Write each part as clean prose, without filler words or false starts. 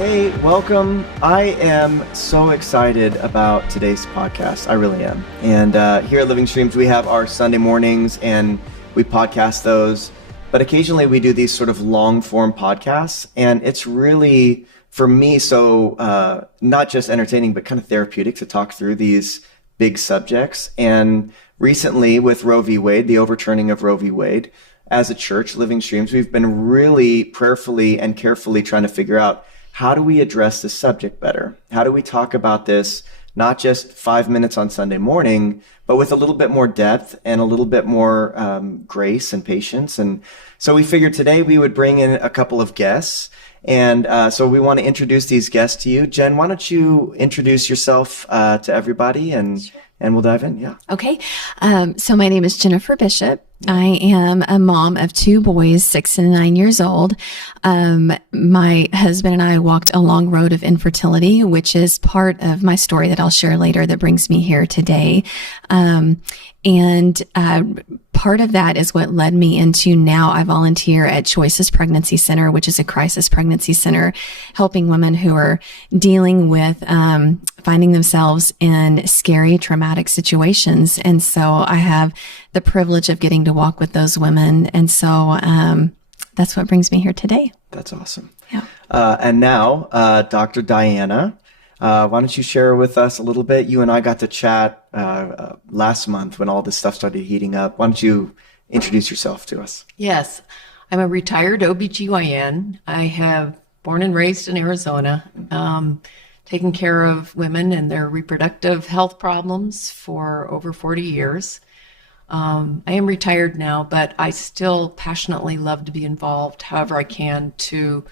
Hey, welcome. I am so excited about today's podcast. I really am. And here at Living Streams, we have our Sunday mornings and we podcast those. But occasionally we do these sort of long form podcasts. And it's really, for me, so not just entertaining, but kind of therapeutic to talk through these big subjects. And recently with Roe v. Wade, the overturning of Roe v. Wade, as a church, Living Streams, we've been really prayerfully and carefully trying to figure out, how do we address this subject better? How do we talk about this, not just 5 minutes on Sunday morning, but with a little bit more depth and a little bit more grace and patience? And so we figured today we would bring in a couple of guests. And so we want to introduce these guests to you. Jen, why don't you introduce yourself to everybody and we'll dive in. Yeah. Okay. So my name is Jennifer Bishop. I am a mom of 2 boys, 6 and 9 years old. My husband and I walked a long road of infertility, which is part of my story that I'll share later that brings me here today. And part of that is what led me into now I volunteer at Choices Pregnancy Center, which is a crisis pregnancy center, helping women who are dealing with finding themselves in scary, traumatic situations. And so I have the privilege of getting to walk with those women. And so that's what brings me here today. That's awesome. Yeah. And now, Dr. Diana, why don't you share with us a little bit? You and I got to chat last month when all this stuff started heating up. Why don't you introduce yourself to us? Yes, I'm a retired OBGYN. I have born and raised in Arizona, taken care of women and their reproductive health problems for over 40 years. I am retired now, but I still passionately love to be involved however I can to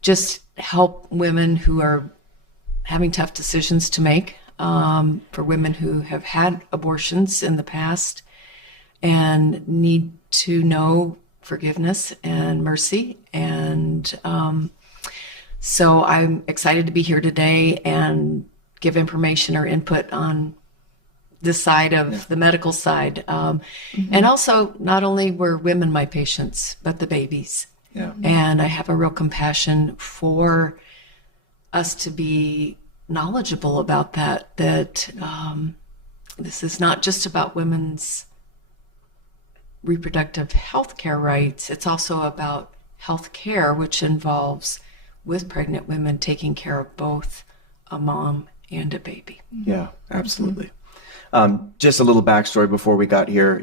just help women who are having tough decisions to make, for women who have had abortions in the past and need to know forgiveness and mercy. And so I'm excited to be here today and give information or input on this side of the medical side. And also, not only were women my patients, but the babies. Yeah. And I have a real compassion for us to be knowledgeable about that this is not just about women's reproductive health care rights. It's also about health care, which involves, with pregnant women, taking care of both a mom and a baby. Yeah, absolutely. Just a little backstory before we got here.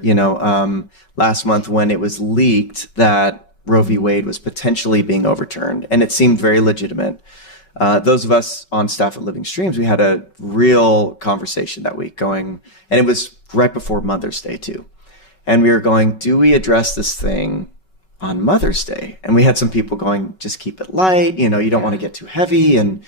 Last month when it was leaked that Roe v. Wade was potentially being overturned, and it seemed very legitimate. Those of us on staff at Living Streams, we had a real conversation that week going, and it was right before Mother's Day too. And we were going, do we address this thing on Mother's Day? And we had some people going, just keep it light, you don't want to get too heavy. And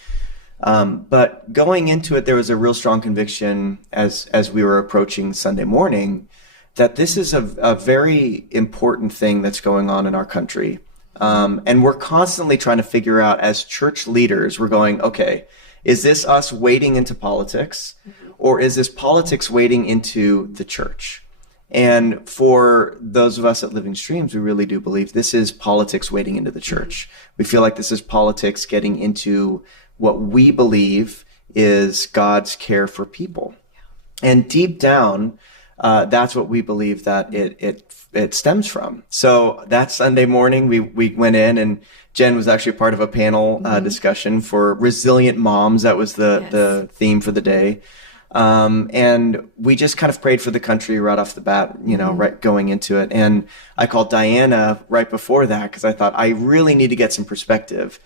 but going into it, there was a real strong conviction as we were approaching Sunday morning that this is a very important thing that's going on in our country. And we're constantly trying to figure out, as church leaders, we're going, okay, is this us wading into politics, or is this politics wading into the church? And for those of us at Living Streams, we really do believe this is politics wading into the church. We feel like this is politics getting into what we believe is God's care for people. And deep down, that's what we believe that it stems from. So that Sunday morning, we went in, and Jen was actually part of a panel discussion for resilient moms. That was the theme for the day. And we just kind of prayed for the country right off the bat, right going into it. And I called Diana right before that because I thought I really need to get some perspective.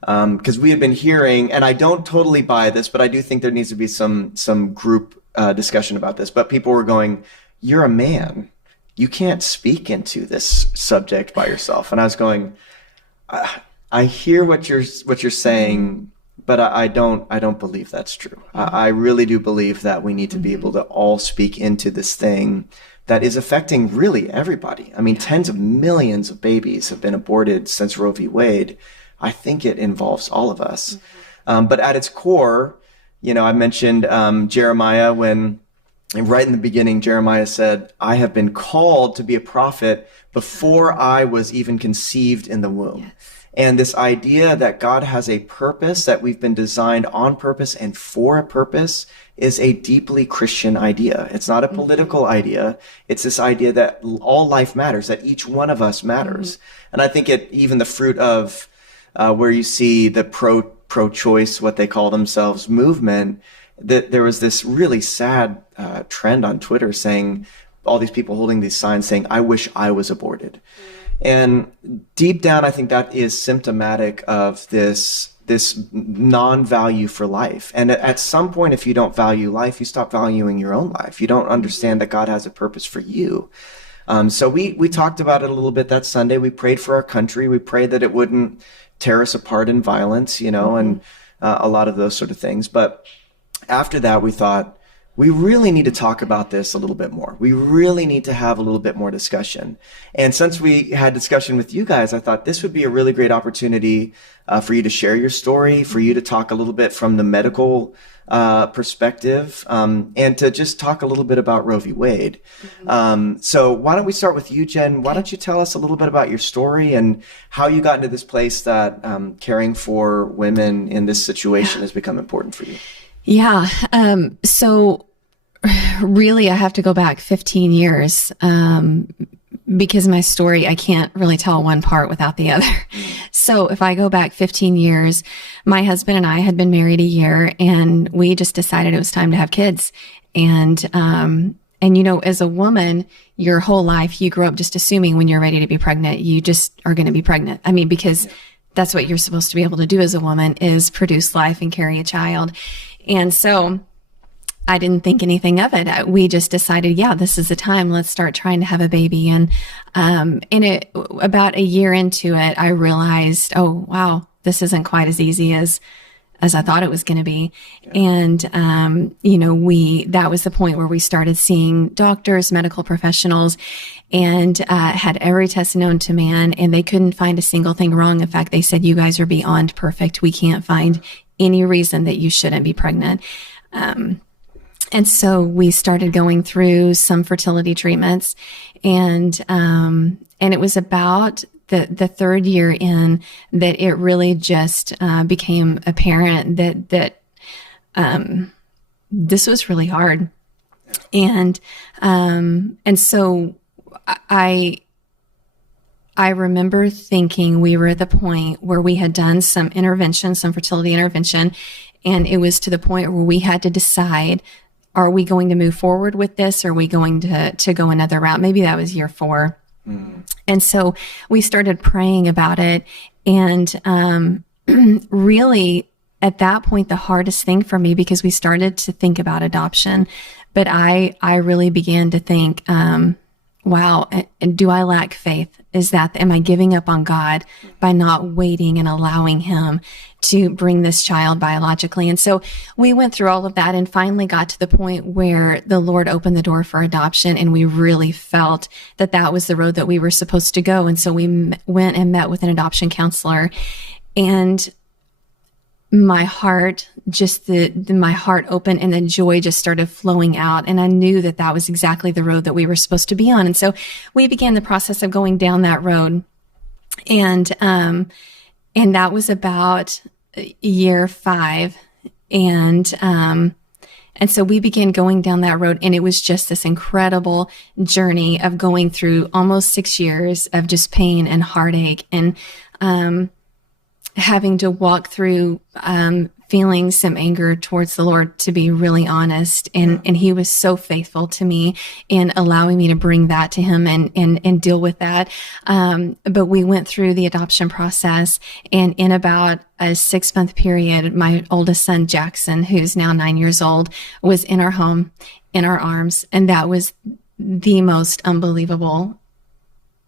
Because we had been hearing, and I don't totally buy this, but I do think there needs to be some group discussion about this. But people were going, "You're a man. You can't speak into this subject by yourself." And I was going, I hear what you're saying, but I don't believe that's true. I really do believe that we need to be able to all speak into this thing that is affecting really everybody. I mean, tens of millions of babies have been aborted since Roe v. Wade. I think it involves all of us. But at its core, I mentioned Jeremiah when right in the beginning, Jeremiah said, "I have been called to be a prophet before I was even conceived in the womb." Yes. And this idea that God has a purpose, that we've been designed on purpose and for a purpose, is a deeply Christian idea. It's not a political idea. It's this idea that all life matters, that each one of us matters. And I think even the fruit of where you see the pro-choice, what they call themselves, movement, that there was this really sad trend on Twitter saying, all these people holding these signs saying, "I wish I was aborted." And deep down, I think that is symptomatic of this non-value for life. And at some point, if you don't value life, you stop valuing your own life. You don't understand that God has a purpose for you. So we talked about it a little bit that Sunday. We prayed for our country. We prayed that it wouldn't tear us apart in violence, and a lot of those sort of things. But after that, we thought, we really need to talk about this a little bit more. We really need to have a little bit more discussion. And since we had discussion with you guys, I thought this would be a really great opportunity for you to share your story, for you to talk a little bit from the medical perspective, and to just talk a little bit about Roe v. Wade. So why don't we start with you, Jen? Why don't you tell us a little bit about your story and how you got into this place that caring for women in this situation has become important for you? Yeah. So really, I have to go back 15 years because my story, I can't really tell one part without the other. So if I go back 15 years, my husband and I had been married a year, and we just decided it was time to have kids. And as a woman, your whole life, you grew up just assuming when you're ready to be pregnant, you just are going to be pregnant. I mean, because that's what you're supposed to be able to do as a woman, is produce life and carry a child. And so I didn't think anything of it. We just decided, this is the time. Let's start trying to have a baby. And about a year into it, I realized, oh, wow, this isn't quite as easy as I thought it was going to be. And, that was the point where we started seeing doctors, medical professionals, and had every test known to man, and they couldn't find a single thing wrong. In fact, they said, "You guys are beyond perfect. We can't find any reason that you shouldn't be pregnant." And so we started going through some fertility treatments, and it was about the third year in that it really just became apparent that this was really hard, and so I remember thinking we were at the point where we had done some fertility intervention, and it was to the point where we had to decide, are we going to move forward with this? Or are we going to go another route? Maybe that was year 4. And so we started praying about it. And really, at that point, the hardest thing for me, because we started to think about adoption, but I really began to think, wow, do I lack faith? Am I giving up on God by not waiting and allowing him to bring this child biologically? And so we went through all of that and finally got to the point where the Lord opened the door for adoption, and we really felt that was the road that we were supposed to go. And so we went and met with an adoption counselor, and my heart, my heart opened, and the joy just started flowing out. And I knew that was exactly the road that we were supposed to be on. And so we began the process of going down that road. And that was about year 5. And so we began going down that road, and it was just this incredible journey of going through almost 6 years of just pain and heartache, and having to walk through feeling some anger towards the Lord, to be really honest. And he was so faithful to me in allowing me to bring that to him and deal with that. But we went through the adoption process, and in about a 6-month period, my oldest son, Jackson, who's now 9 years old, was in our home, in our arms. And that was the most unbelievable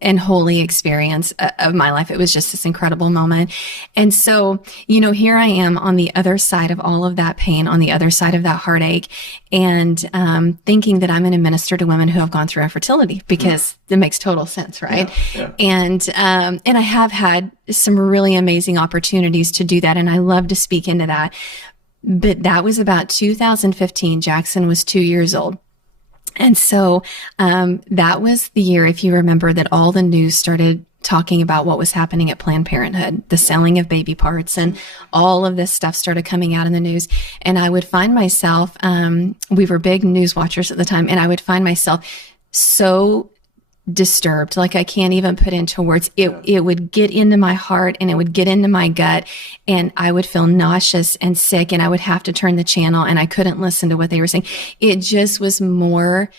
and holy experience of my life. It was just this incredible moment. And so, here I am on the other side of all of that pain, on the other side of that heartache, and thinking that I'm going to minister to women who have gone through infertility, because it makes total sense, right? Yeah. And I have had some really amazing opportunities to do that, and I love to speak into that. But that was about 2015. Jackson was 2 years old. And so that was the year, if you remember, that all the news started talking about what was happening at Planned Parenthood, the selling of baby parts, and all of this stuff started coming out in the news. And I would find myself, we were big news watchers at the time, and I would find myself so disturbed, like I can't even put into words. It would get into my heart and it would get into my gut, and I would feel nauseous and sick, and I would have to turn the channel and I couldn't listen to what they were saying. It just was more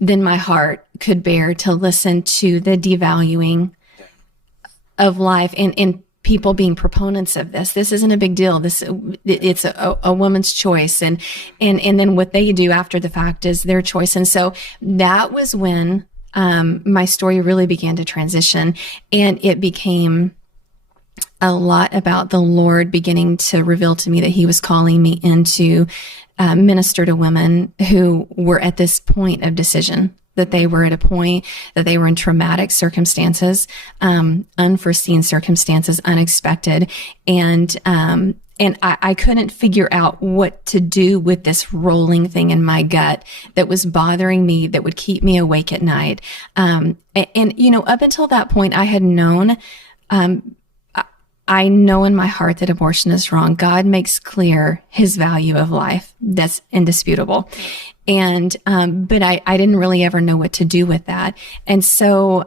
than my heart could bear to listen to the devaluing of life and people being proponents of this. This isn't a big deal. It's a woman's choice. And then what they do after the fact is their choice. And so that was when my story really began to transition, and it became a lot about the Lord beginning to reveal to me that he was calling me into minister to women who were at this point of decision, that they were at a point that they were in traumatic circumstances, unforeseen circumstances, unexpected. And I couldn't figure out what to do with this rolling thing in my gut that was bothering me, that would keep me awake at night. And up until that point, I had known, I know in my heart that abortion is wrong. God makes clear his value of life. That's indisputable. And, but I didn't really ever know what to do with that. And so,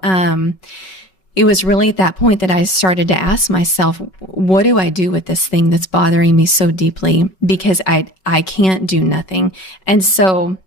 it was really at that point that I started to ask myself, what do I do with this thing that's bothering me so deeply? Because I can't do nothing. And so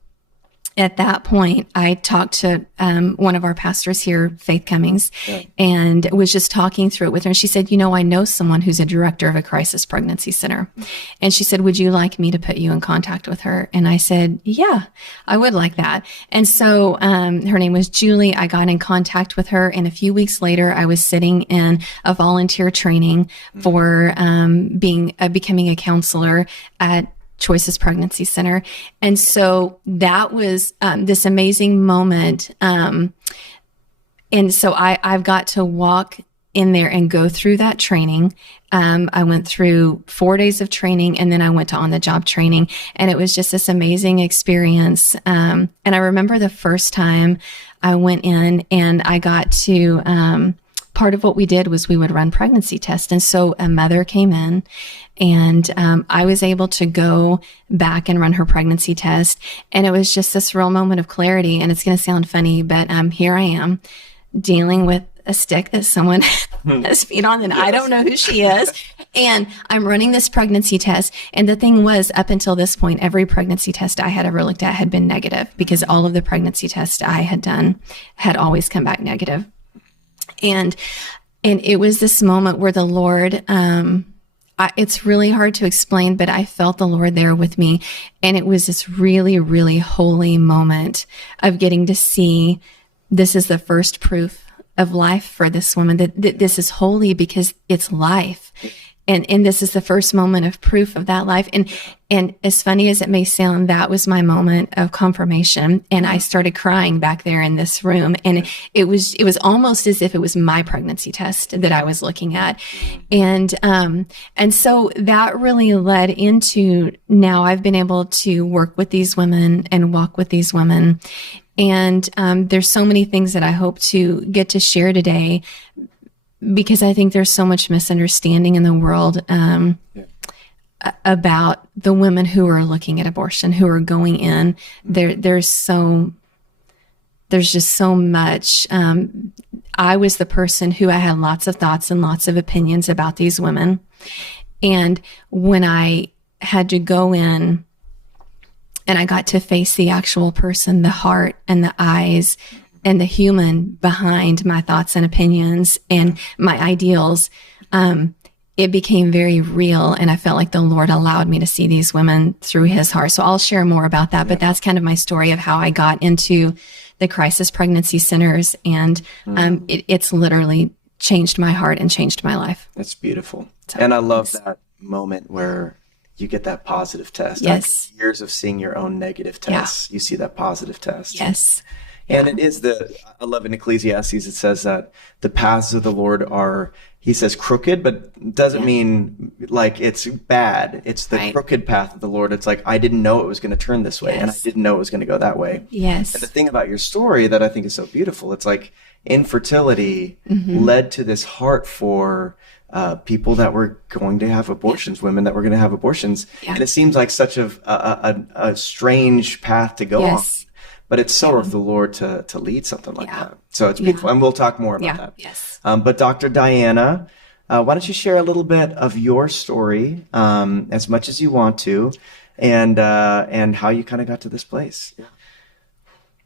at that point, I talked to one of our pastors here, Faith Cummings, and was just talking through it with her. And she said, I know someone who's a director of a crisis pregnancy center. And she said, would you like me to put you in contact with her? And I said, yeah, I would like that. And so her name was Julie. I got in contact with her. And a few weeks later, I was sitting in a volunteer training for becoming a counselor at Choices Pregnancy Center. And so that was this amazing moment. And so I've got to walk in there and go through that training. I went through 4 days of training, and then I went to on-the-job training, and it was just this amazing experience. And I remember the first time I went in and I got to, part of what we did was we would run pregnancy tests. And so a mother came in, and I was able to go back and run her pregnancy test. And it was just this real moment of clarity. And it's going to sound funny, but here I am dealing with a stick that someone has feet on, and I don't know who she is. And I'm running this pregnancy test. And the thing was, up until this point, every pregnancy test I had ever looked at had been negative, because all of the pregnancy tests I had done had always come back negative. And it was this moment where the Lord, it's really hard to explain, but I felt the Lord there with me. And it was this really, really holy moment of getting to see this is the first proof of life for this woman, that this is holy because it's life. And this is the first moment of proof of that life. And as funny as it may sound, that was my moment of confirmation. And I started crying back there in this room. And it was almost as if it was my pregnancy test that I was looking at. And so that really led into, now I've been able to work with these women and walk with these women. And there's so many things that I hope to get to share today, because I think there's so much misunderstanding in the world about the women who are looking at abortion, who are going in. There's just so much. I was the person who I had lots of thoughts and lots of opinions about these women. And when I had to go in and I got to face the actual person, the heart and the eyes and the human behind my thoughts and opinions and my ideals, it became very real. And I felt like the Lord allowed me to see these women through his heart. So I'll share more about that, but that's kind of my story of how I got into the crisis pregnancy centers. And it's literally changed my heart and changed my life. That's beautiful. And I love that moment where you get that positive test. Yes. After years of seeing your own negative tests, you see that positive test. Yes. And it is I love in Ecclesiastes, it says that the paths of the Lord are, he says crooked, but doesn't mean like it's bad. It's the Right. crooked path of the Lord. It's like, I didn't know it was going to turn this way, and I Yes. didn't know it was going to go that way. And the Yes. thing about your story that I think is so beautiful, it's like infertility Mm-hmm. led to this heart for people that were going to have abortions, women that were going to have abortions. Yeah. And it seems like such a strange path to go on. Yes. But it's so of the Lord to lead something like Yeah. that. So it's beautiful. And we'll talk more about Yeah. that. Yes. But Dr. Diana, why don't you share a little bit of your story, as much as you want to, and how you kind of got to this place? Yeah.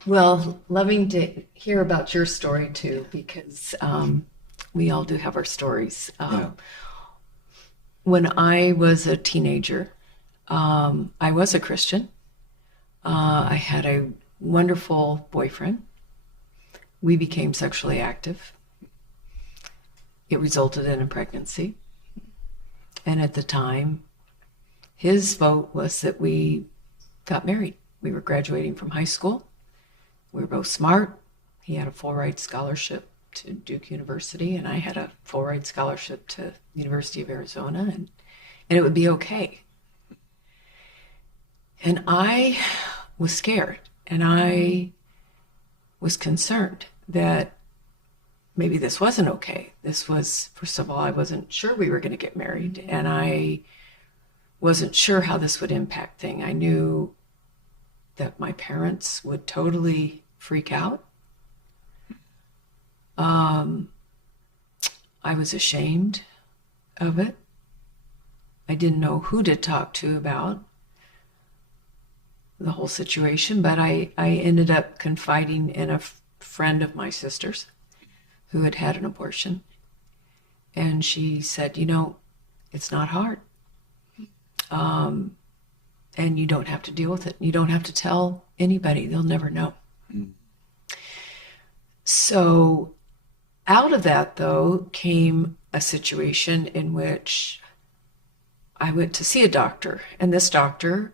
Well, loving to hear about your story too, because we all do have our stories. Yeah. When I was a teenager, I was a Christian. I had a wonderful boyfriend. We became sexually active. It resulted in a pregnancy. And at the time, his vote was that we got married. We were graduating from high school. We were both smart. He had a full ride scholarship to Duke University, and I had a full ride scholarship to University of Arizona, and it would be okay. And I was scared, and I was concerned that maybe this wasn't okay. This was, first of all, I wasn't sure we were going to get married, and I wasn't sure how this would impact things. I knew that my parents would totally freak out. I was ashamed of it. I didn't know who to talk to about the whole situation, but I ended up confiding in a friend of my sister's who had had an abortion. And she said, it's not hard. And you don't have to deal with it. You don't have to tell anybody. They'll never know. So out of that, though, came a situation in which I went to see a doctor. And this doctor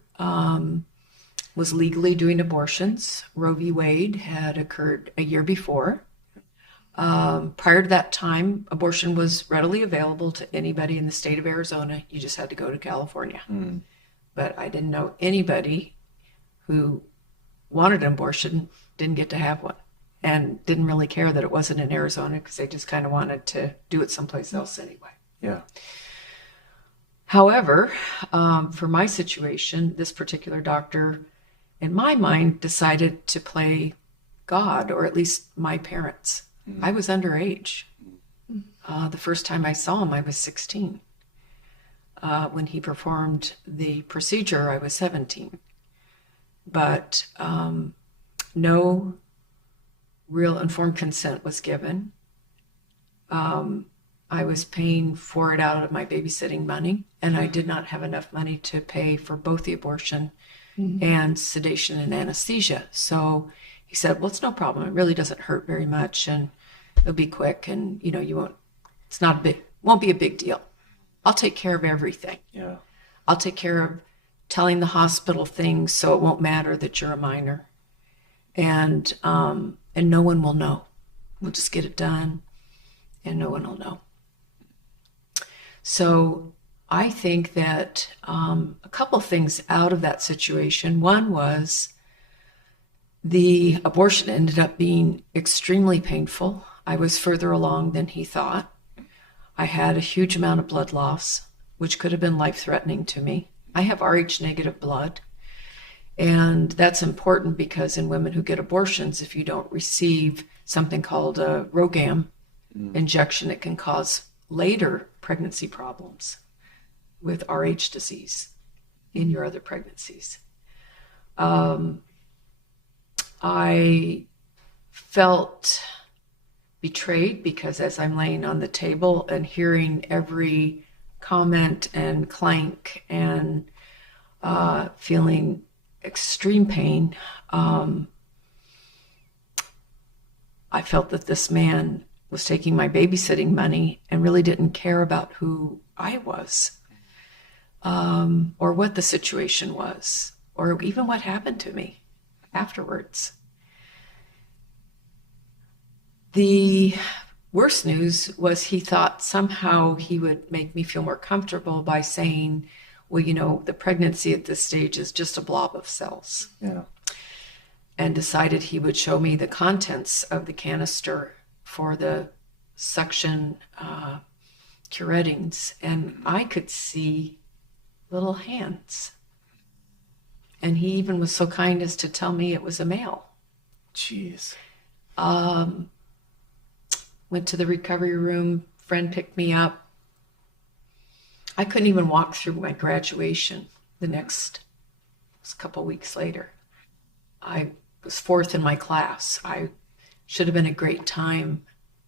was legally doing abortions. Roe v. Wade had occurred a year before. Prior to that time, abortion was readily available to anybody in the state of Arizona. You just had to go to California. But I didn't know anybody who wanted an abortion, didn't get to have one, and didn't really care that it wasn't in Arizona because they just kind of wanted to do it someplace else anyway. Yeah. However, for my situation, this particular doctor, in my mind, decided to play God, or at least my parents. I was underage. The first time I saw him, I was 16. When he performed the procedure, I was 17. But no real informed consent was given. I was paying for it out of my babysitting money, and I did not have enough money to pay for both the abortion and sedation and anesthesia. So he said, well, it's no problem. It really doesn't hurt very much, and it'll be quick, and you won't, won't be a big deal. I'll take care of everything. Yeah. I'll take care of telling the hospital things so it won't matter that you're a minor. And no one will know. We'll just get it done, and no one will know. So I think that a couple of things out of that situation. One was the abortion ended up being extremely painful. I was further along than he thought. I had a huge amount of blood loss, which could have been life-threatening to me. I have Rh negative blood, and that's important because in women who get abortions, if you don't receive something called a ROGAM injection, it can cause later pregnancy problems with Rh disease in your other pregnancies. I felt betrayed because as I'm laying on the table and hearing every comment and clank and feeling extreme pain, I felt that this man was taking my babysitting money and really didn't care about who I was, or what the situation was, or even what happened to me afterwards. The worst news was he thought somehow he would make me feel more comfortable by saying, well, the pregnancy at this stage is just a blob of cells. Yeah. And decided he would show me the contents of the canister for the suction curettings. And I could see little hands. And he even was so kind as to tell me it was a male. Jeez. Went to the recovery room. Friend picked me up. I couldn't even walk through my graduation the next couple weeks later. I was fourth in my class. I should have been a great time,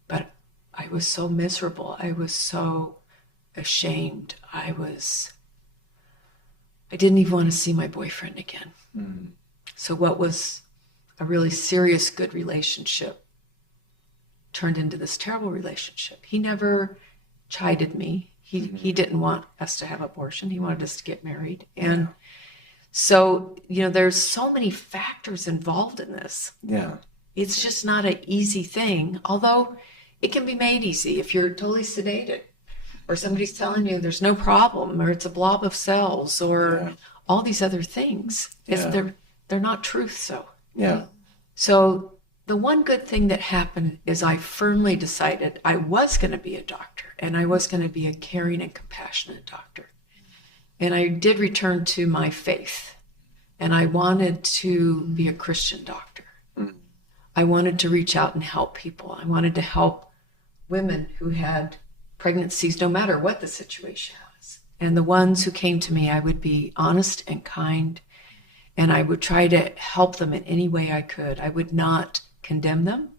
but I was so miserable. I was so ashamed. I didn't even want to see my boyfriend again. Mm. So what was a really serious, good relationship turned into this terrible relationship. He never chided me. He didn't want us to have abortion. He wanted us to get married. And so, there's so many factors involved in this. Yeah. It's just not an easy thing, although it can be made easy if you're totally sedated or somebody's telling you there's no problem or it's a blob of cells or all these other things. They're not truth, so. Yeah. So the one good thing that happened is I firmly decided I was going to be a doctor and I was going to be a caring and compassionate doctor. And I did return to my faith, and I wanted to be a Christian doctor. Mm. I wanted to reach out and help people. I wanted to help women who had pregnancies, no matter what the situation was. And the ones who came to me, I would be honest and kind, and I would try to help them in any way I could. I would not condemn them.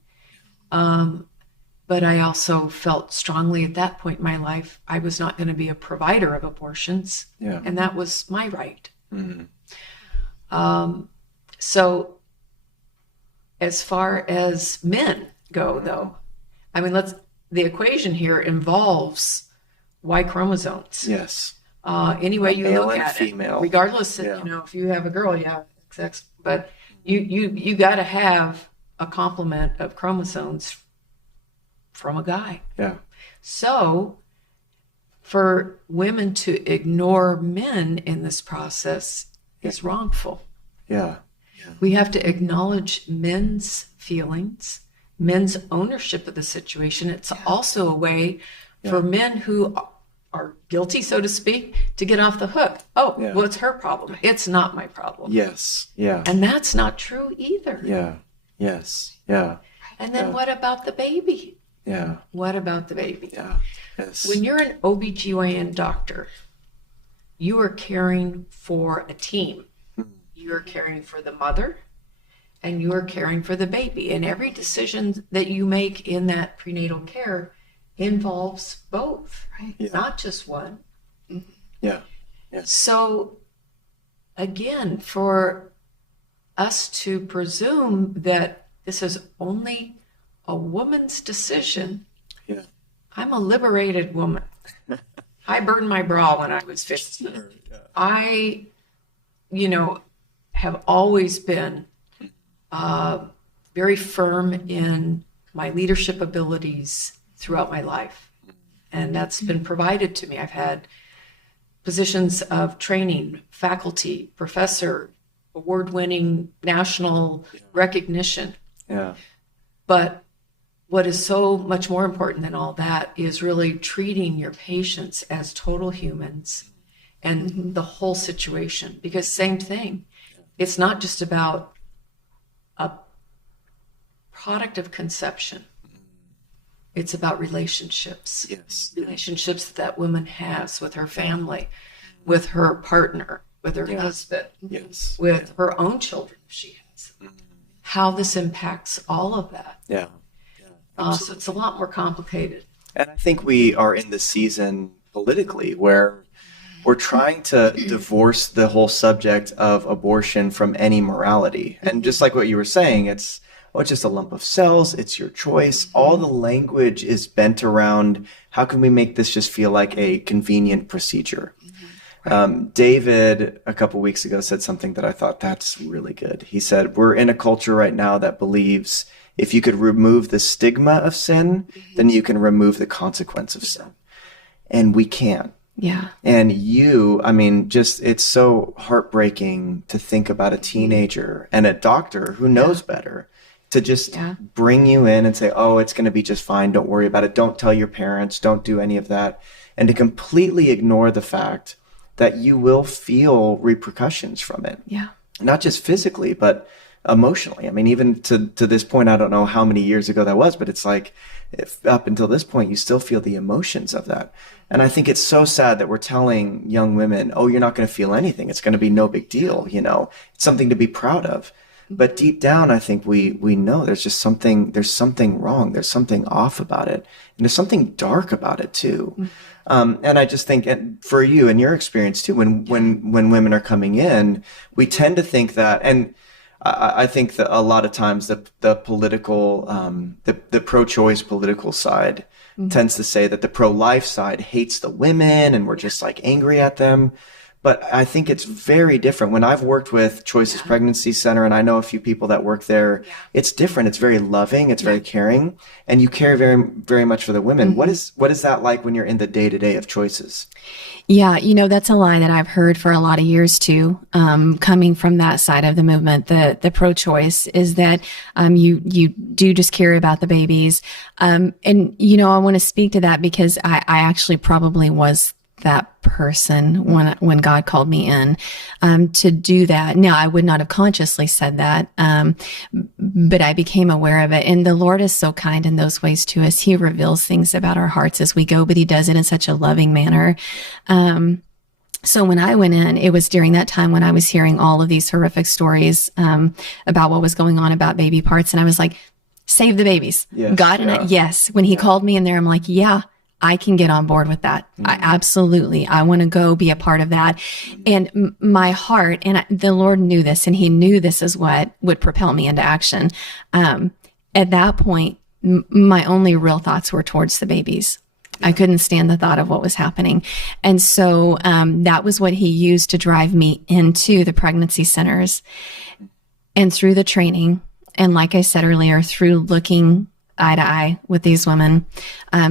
But I also felt strongly at that point in my life, I was not going to be a provider of abortions. Yeah. And that was my right. Mm-hmm. So as far as men go, though, the equation here involves Y chromosomes. Yes. Any way you male look and at female. it, regardless of, if you have a girl, XX, but you got to have a complement of chromosomes from a guy. Yeah. So for women to ignore men in this process is wrongful. Yeah. We have to acknowledge men's feelings, men's ownership of the situation. It's also a way for men who are guilty, so to speak, to get off the hook. Oh, well, it's her problem. It's not my problem. Yes. Yeah. And that's not true either. Yeah. Yes. Yeah. And then what about the baby? Yeah. What about the baby? Yeah. Yes. When you're an OBGYN doctor, you are caring for a team. You are caring for the mother and you are caring for the baby. And every decision that you make in that prenatal care involves both, right? Yeah. Not just one. Yeah. Yeah. So again, for us to presume that this is only a woman's decision. Yeah. I'm a liberated woman. I burned my bra when I was 15. Sure, yeah. I, have always been very firm in my leadership abilities throughout my life. And that's been provided to me. I've had positions of training, faculty, professor, award-winning national recognition. Yeah. But what is so much more important than all that is really treating your patients as total humans and the whole situation. Because same thing, it's not just about a product of conception. It's about relationships. Yes. Relationships that woman has with her family, with her partner, with her husband, with her own children if she has. How this impacts all of that. Yeah. So it's a lot more complicated. And I think we are in the season politically where we're trying to divorce the whole subject of abortion from any morality. And just like what you were saying, it's just a lump of cells. It's your choice. All the language is bent around how can we make this just feel like a convenient procedure. David, a couple weeks ago, said something that I thought that's really good. He said, we're in a culture right now that believes if you could remove the stigma of sin, then you can remove the consequence of sin. And we can't. Yeah. And just it's so heartbreaking to think about a teenager and a doctor who knows better to just bring you in and say, oh, it's going to be just fine. Don't worry about it. Don't tell your parents. Don't do any of that. And to completely ignore the fact that you will feel repercussions from it. Yeah. Not just physically, but emotionally. I mean, even to this point, I don't know how many years ago that was, but it's like, if up until this point, you still feel the emotions of that. And I think it's so sad that we're telling young women, oh, you're not going to feel anything. It's going to be no big deal. It's something to be proud of. But deep down, I think we know there's something wrong. There's something off about it. And there's something dark about it too. And I just think, and for you and your experience too, when women are coming in, we tend to think that, and I think that a lot of times the political, the pro-choice political side tends to say that the pro-life side hates the women and we're just like angry at them. But I think it's very different. When I've worked with Choices Pregnancy Center, and I know a few people that work there, it's different. It's very loving. It's very caring. And you care very, very much for the women. What is that like when you're in the day-to-day of Choices? Yeah, that's a lie that I've heard for a lot of years too, coming from that side of the movement, the pro-choice, is that you do just care about the babies. And, I want to speak to that because I actually probably was that person when God called me in to do that. Now, I would not have consciously said that, but I became aware of it. And the Lord is so kind in those ways to us. He reveals things about our hearts as we go, but he does it in such a loving manner. So when I went in, it was during that time when I was hearing all of these horrific stories about what was going on about baby parts. And I was like, save the babies. Yes, God, and yes. When he called me in there, I'm like, yeah, I can get on board with that. I want to go be a part of that. And my heart, and the Lord knew this, and he knew this is what would propel me into action. At that point, my only real thoughts were towards the babies. I couldn't stand the thought of what was happening. And so that was what he used to drive me into the pregnancy centers and through the training. And like I said earlier, through looking eye to eye with these women,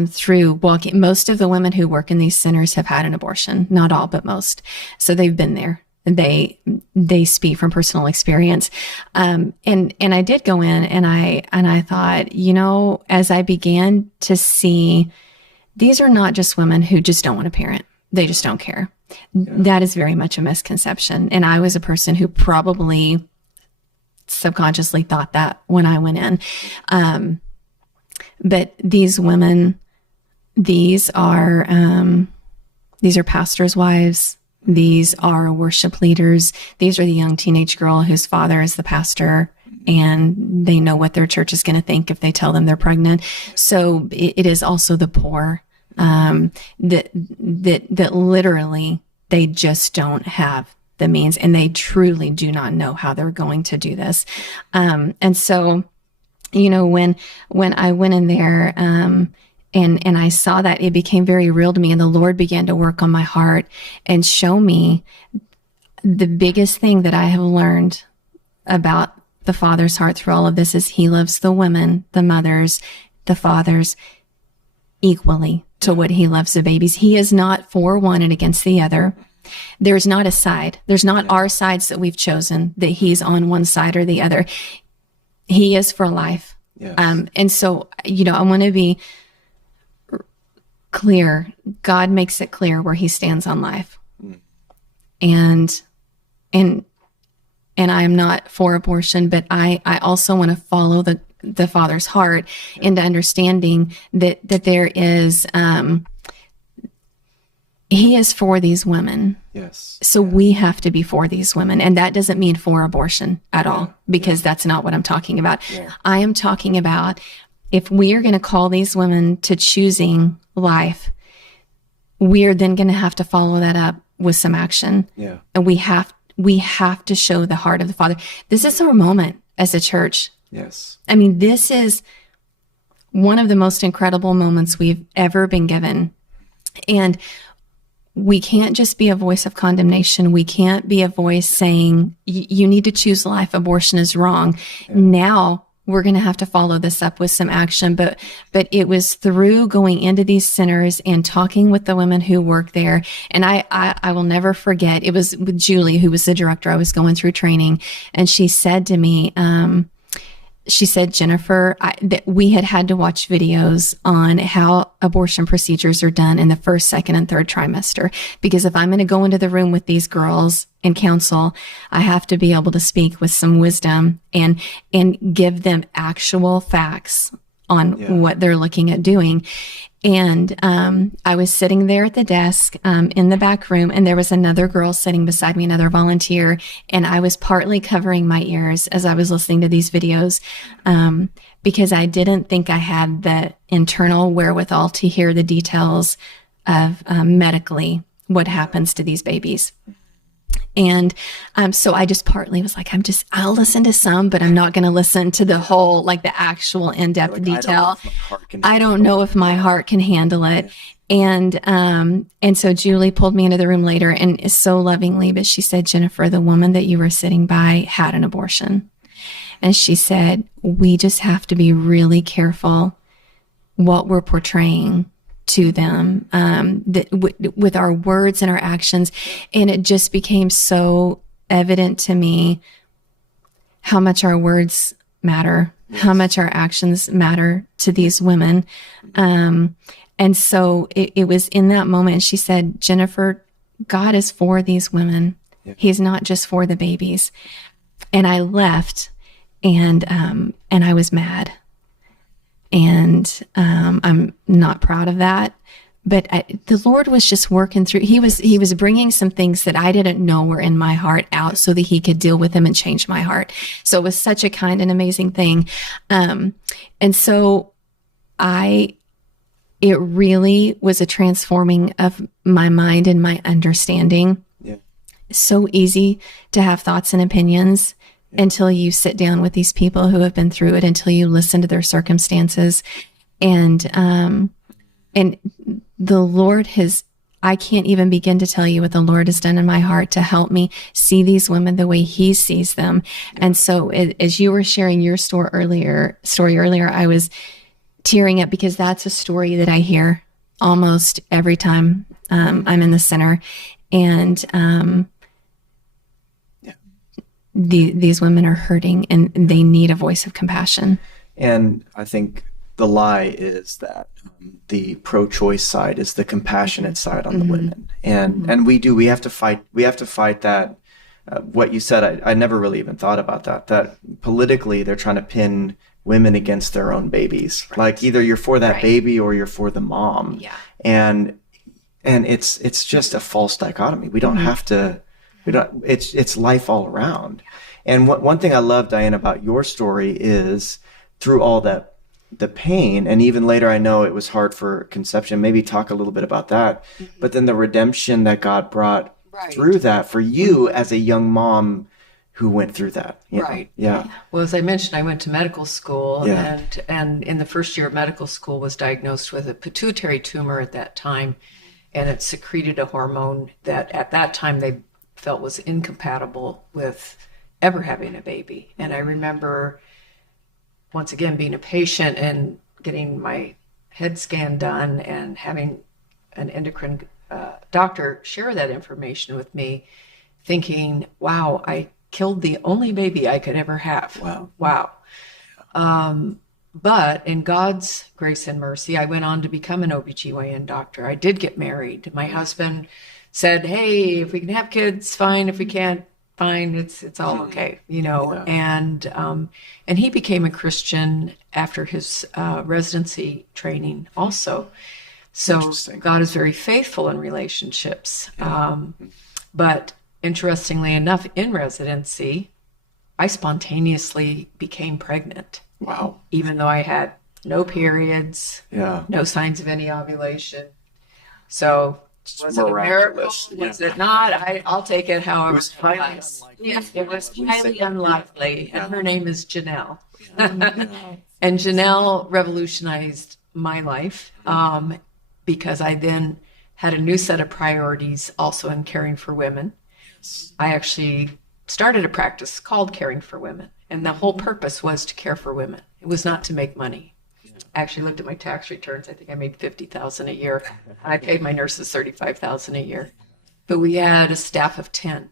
through walking. Most of the women who work in these centers have had an abortion, not all, but most. So they've been there. They speak from personal experience. And I did go in and I thought, as I began to see, these are not just women who just don't want a parent. They just don't care. Yeah. That is very much a misconception. And I was a person who probably subconsciously thought that when I went in. But these women, these are pastors' wives. These are worship leaders. These are the young teenage girl whose father is the pastor, and they know what their church is going to think if they tell them they're pregnant. So it is also the poor that literally they just don't have the means, and they truly do not know how they're going to do this. And so, when I went in there, and I saw that, it became very real to me, and the Lord began to work on my heart and show me the biggest thing that I have learned about the Father's heart through all of this is he loves the women, the mothers, the fathers equally to what he loves the babies. He is not for one and against the other. There's not a side. There's not our sides that we've chosen, that he's on one side or the other. He is for life. Yes. And so, I want to be clear. God makes it clear where he stands on life. And I'm not for abortion, but I also want to follow the Father's heart into understanding that there is, he is for these women. Yes. So we have to be for these women. And that doesn't mean for abortion at all, because that's not what I'm talking about. Yeah. I am talking about if we are going to call these women to choosing life, we are then going to have to follow that up with some action. Yeah. And we have to show the heart of the Father. This is our moment as a church. Yes. I mean, this is one of the most incredible moments we've ever been given. And we can't just be a voice of condemnation. We can't be a voice saying, you need to choose life. Abortion is wrong. Yeah. Now we're going to have to follow this up with some action. But it was through going into these centers and talking with the women who work there. And I will never forget, it was with Julie, who was the director. I was going through training, and she said to me, she said, Jennifer, that we had to watch videos on how abortion procedures are done in the first, second, and third trimester. Because if I'm going to go into the room with these girls and counsel, I have to be able to speak with some wisdom and give them actual facts on what they're looking at doing. And I was sitting there at the desk in the back room, and there was another girl sitting beside me, another volunteer, and I was partly covering my ears as I was listening to these videos because I didn't think I had the internal wherewithal to hear the details of medically what happens to these babies. And so I just partly was like, I'll listen to some, but I'm not going to listen to the whole, like the actual in-depth detail. I don't know if my heart can handle it. And so Julie pulled me into the room later, and so lovingly, but she said, Jennifer, the woman that you were sitting by had an abortion. And she said, we just have to be really careful what we're portraying to them, with our words and our actions. And it just became so evident to me how much our words matter, how much our actions matter to these women. And so it was in that moment, she said, Jennifer, God is for these women. Yeah. He's not just for the babies. And I left, and I was mad. And I'm not proud of that, but the Lord was just working through. He was bringing some things that I didn't know were in my heart out, so that He could deal with them and change my heart. So it was such a kind and amazing thing. And so it really was a transforming of my mind and my understanding. Yeah. So easy to have thoughts and opinions until you sit down with these people who have been through it, until you listen to their circumstances. And the Lord I can't even begin to tell you what the Lord has done in my heart to help me see these women the way He sees them. Yeah. And so as you were sharing your story earlier, I was tearing up, because that's a story that I hear almost every time I'm in the center. And, these women are hurting, and they need a voice of compassion. And I think the lie is that the pro-choice side is the compassionate side on the women. And we have to fight that. What you said, I never really even thought about that politically they're trying to pin women against their own babies. Right. Like either you're for that baby or you're for the mom. Yeah. And it's just a false dichotomy. We don't have to. It's life all around. And one thing I love, Diane, about your story is through all the pain, and even later I know it was hard for conception, maybe talk a little bit about that, but then the redemption that God brought through that for you as a young mom who went through that. Right. Yeah. Well, as I mentioned, I went to medical school, and in the first year of medical school was diagnosed with a pituitary tumor at that time, and it secreted a hormone that at that time they felt was incompatible with ever having a baby. And I remember once again being a patient and getting my head scan done and having an endocrine doctor share that information with me, thinking, wow, I killed the only baby I could ever have. Wow. But in God's grace and mercy, I went on to become an OBGYN doctor. I did get married. My husband said, hey, if we can have kids, fine. If we can't, fine. It's all okay, And he became a Christian after his residency training also. So God is very faithful in relationships. But interestingly enough, in residency, I spontaneously became pregnant. Wow. Even though I had no periods, no signs of any ovulation. So was it a miracle? Was it not? I'll take it however it was. Highly unlikely. Yes, it was highly unlikely. And her name is Janelle. And Janelle revolutionized my life because I then had a new set of priorities also in caring for women. Yes. I actually started a practice called Caring for Women. And the whole purpose was to care for women. It was not to make money. I actually looked at my tax returns. I think I made $50,000 a year. And I paid my nurses $35,000 a year. But we had a staff of 10,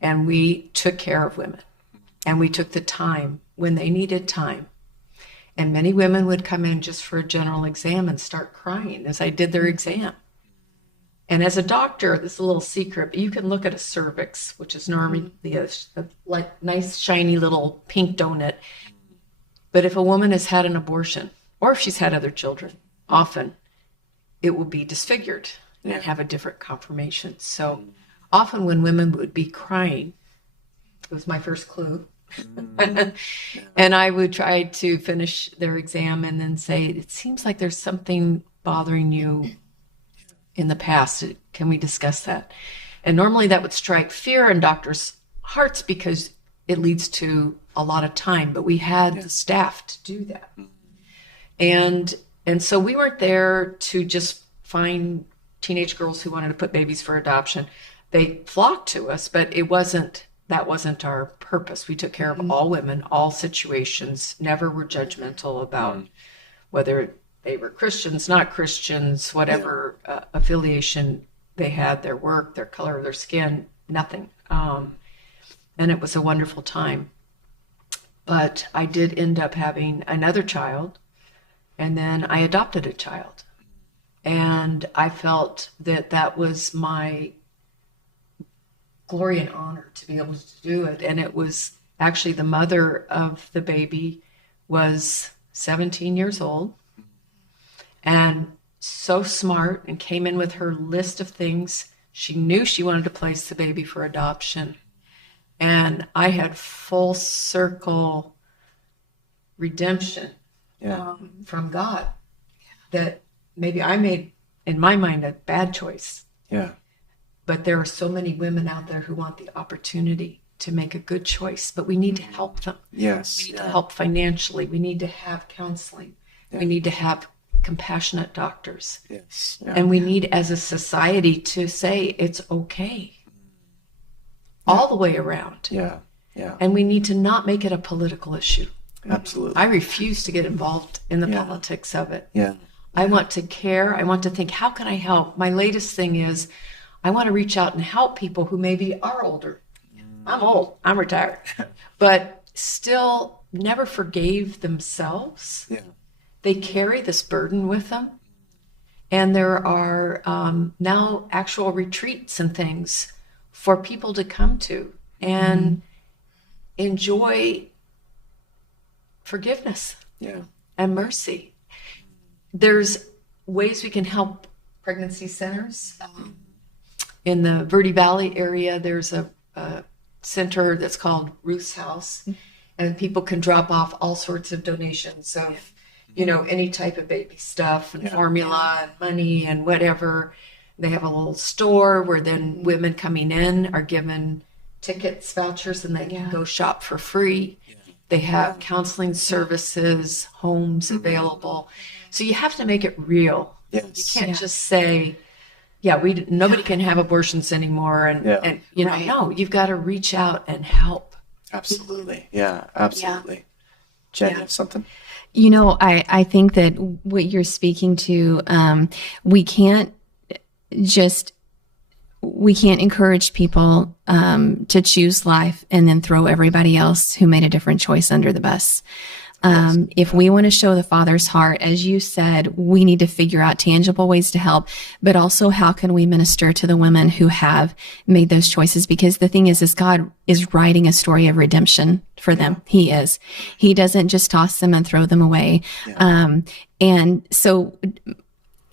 and we took care of women. And we took the time when they needed time. And many women would come in just for a general exam and start crying as I did their exam. And as a doctor, this is a little secret, but you can look at a cervix, which is normally a like nice, shiny little pink donut. But if a woman has had an abortion, or if she's had other children, often it will be disfigured and have a different conformation. So often when women would be crying, it was my first clue. And I would try to finish their exam and then say, it seems like there's something bothering you in the past. Can we discuss that? And normally that would strike fear in doctors' hearts because it leads to a lot of time, but we had the staff to do that. And so we weren't there to just find teenage girls who wanted to put babies for adoption. They flocked to us, but that wasn't our purpose. We took care of all women, all situations, never were judgmental about whether they were Christians, not Christians, whatever affiliation they had, their work, their color of their skin, nothing. And it was a wonderful time. But I did end up having another child, and then I adopted a child. And I felt that that was my glory and honor to be able to do it. And it was actually the mother of the baby was 17 years old and so smart, and came in with her list of things. She knew she wanted to place the baby for adoption. And I had full circle redemption from God, that maybe I made, in my mind, a bad choice. Yeah. But there are so many women out there who want the opportunity to make a good choice, but we need to help them. Yes. We need to help financially. We need to have counseling. We need to have compassionate doctors. Yes. And we need, as a society, to say it's okay all the way around. Yeah. Yeah. And we need to not make it a political issue. Absolutely. I refuse to get involved in the politics of it. Yeah. I want to care. I want to think, how can I help? My latest thing is I want to reach out and help people who maybe are older. I'm old. I'm retired. But still never forgave themselves. Yeah. They carry this burden with them. And there are now actual retreats and things for people to come to and enjoy forgiveness and mercy. There's ways we can help pregnancy centers. In the Verde Valley area, there's a center that's called Ruth's House, and people can drop off all sorts of donations of, any type of baby stuff and formula and money and whatever. They have a little store where then women coming in are given tickets, vouchers, and they can go shop for free. They have counseling services, homes available. So you have to make it real. Yes. You can't just say, nobody can have abortions anymore. And no, you've got to reach out and help. Absolutely. Yeah, absolutely. Jen, you have something? I think that what you're speaking to, we can't encourage people to choose life and then throw everybody else who made a different choice under the bus. If we want to show the Father's heart, as you said, we need to figure out tangible ways to help, but also how can we minister to the women who have made those choices? Because the thing is God is writing a story of redemption for them. He is. He doesn't just toss them and throw them away. And so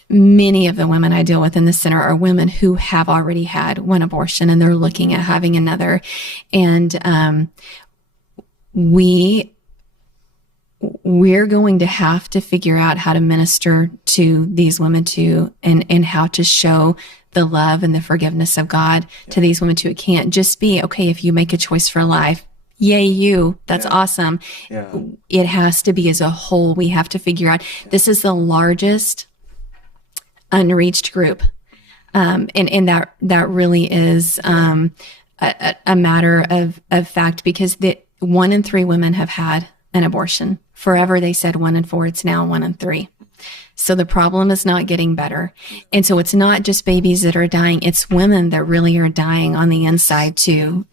many of the women I deal with in the center are women who have already had one abortion and they're looking at having another. And we're going to have to figure out how to minister to these women too, and how to show the love and the forgiveness of God to these women too. It can't just be, okay, if you make a choice for life, yay you, that's awesome. It has to be as a whole. We have to figure out, this is the largest unreached group. And that really is a matter of fact, because 1 in 3 women have had an abortion. Forever they said 1 in 4. It's now 1 in 3. So the problem is not getting better. And so it's not just babies that are dying. It's women that really are dying on the inside too.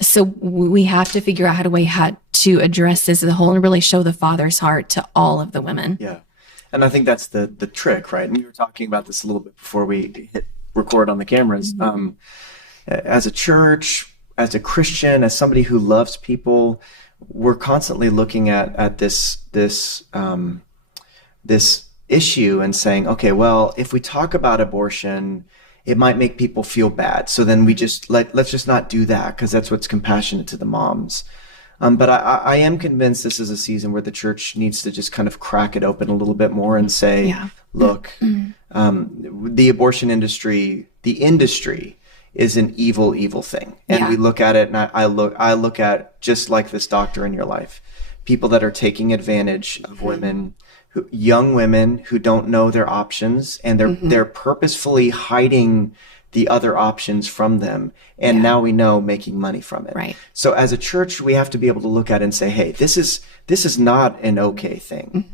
So we have to figure out how to address this as a whole and really show the Father's heart to all of the women. Yeah. And I think that's the trick, right? And we were talking about this a little bit before we hit record on the cameras. As a church, as a Christian, as somebody who loves people, we're constantly looking at this issue and saying, okay, well, if we talk about abortion, it might make people feel bad. So then we just let's just not do that, because that's what's compassionate to the moms. But I am convinced this is a season where the church needs to just kind of crack it open a little bit more and say, look, the abortion industry, the industry is an evil thing. And we look at it, and I look at, just like this doctor in your life, people that are taking advantage of women, young women who don't know their options, and they're purposefully hiding the other options from them, and now we know, making money from it. Right. So as a church, we have to be able to look at it and say, hey, this is not an okay thing.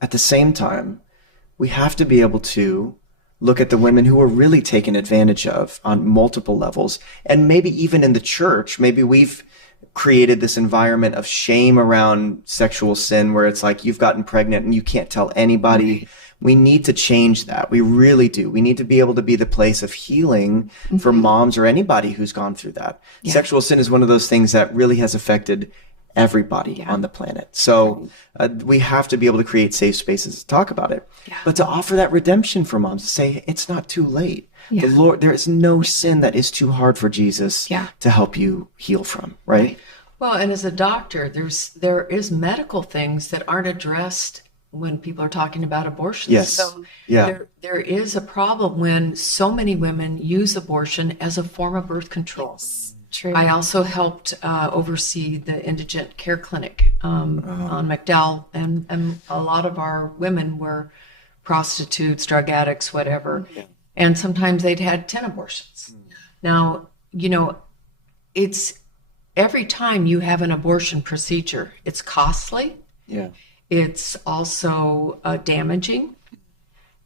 At the same time, we have to be able to look at the women who are really taken advantage of on multiple levels, and maybe even in the church, maybe we've created this environment of shame around sexual sin, where it's like, you've gotten pregnant and you can't tell anybody. Right. We need to change that. We really do. We need to be able to be the place of healing for moms or anybody who's gone through that. Yeah. Sexual sin is one of those things that really has affected everybody on the planet. So we have to be able to create safe spaces to talk about it, but to offer that redemption for moms, to say it's not too late. The Lord, there is no sin that is too hard for Jesus to help you heal from, right? Well, and as a doctor, there is medical things that aren't addressed when people are talking about abortion. Yes. So there is a problem when so many women use abortion as a form of birth control. True. I also helped oversee the indigent care clinic on McDowell, and a lot of our women were prostitutes, drug addicts, whatever. And sometimes they'd had 10 abortions. Now, it's every time you have an abortion procedure, it's costly. It's also damaging.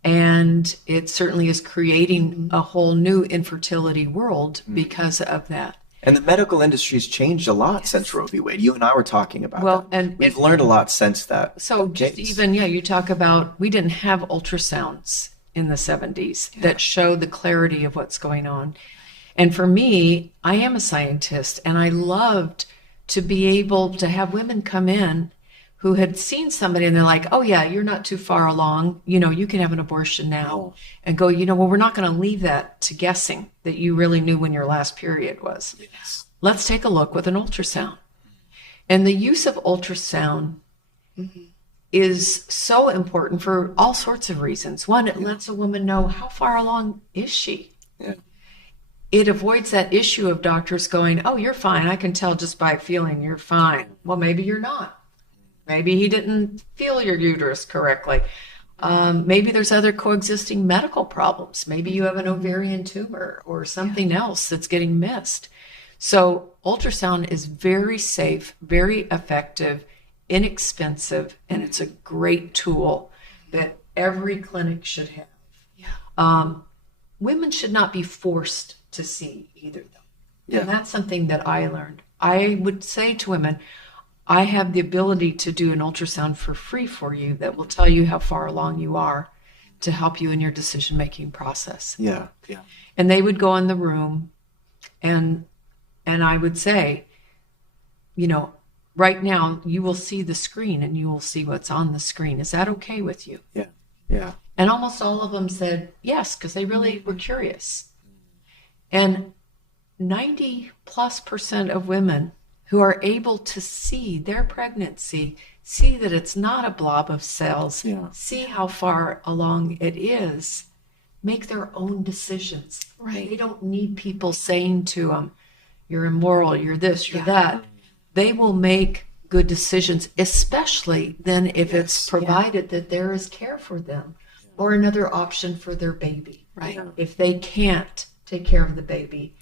And it certainly is creating a whole new infertility world because of that. And the medical industry's changed a lot since Roe v. Wade. You and I were talking about that. And we've learned a lot since that. So just even, you talk about, we didn't have ultrasounds in the 70s that show the clarity of what's going on. And for me, I am a scientist, and I loved to be able to have women come in who had seen somebody and they're like, oh yeah, you're not too far along. You can have an abortion now. And go, well, we're not going to leave that to guessing that you really knew when your last period was. Let's take a look with an ultrasound. And the use of ultrasound is so important for all sorts of reasons. One, it lets a woman know, how far along is she? It avoids that issue of doctors going, oh, you're fine. I can tell just by feeling you're fine. Well, maybe you're not. Maybe he didn't feel your uterus correctly. Maybe there's other coexisting medical problems. Maybe you have an ovarian tumor or something else that's getting missed. So ultrasound is very safe, very effective, inexpensive, and it's a great tool that every clinic should have. Women should not be forced to see either, though. And that's something that I learned. I would say to women, I have the ability to do an ultrasound for free for you that will tell you how far along you are to help you in your decision-making process. And they would go in the room and I would say, right now you will see the screen and you will see what's on the screen. Is that okay with you? And almost all of them said yes, because they really were curious. And 90+% of women who are able to see their pregnancy, see that it's not a blob of cells, see how far along it is, make their own decisions. They don't need people saying to them, you're immoral, you're this, you're that. They will make good decisions, especially then if it's provided that there is care for them or another option for their baby. If they can't take care of the baby.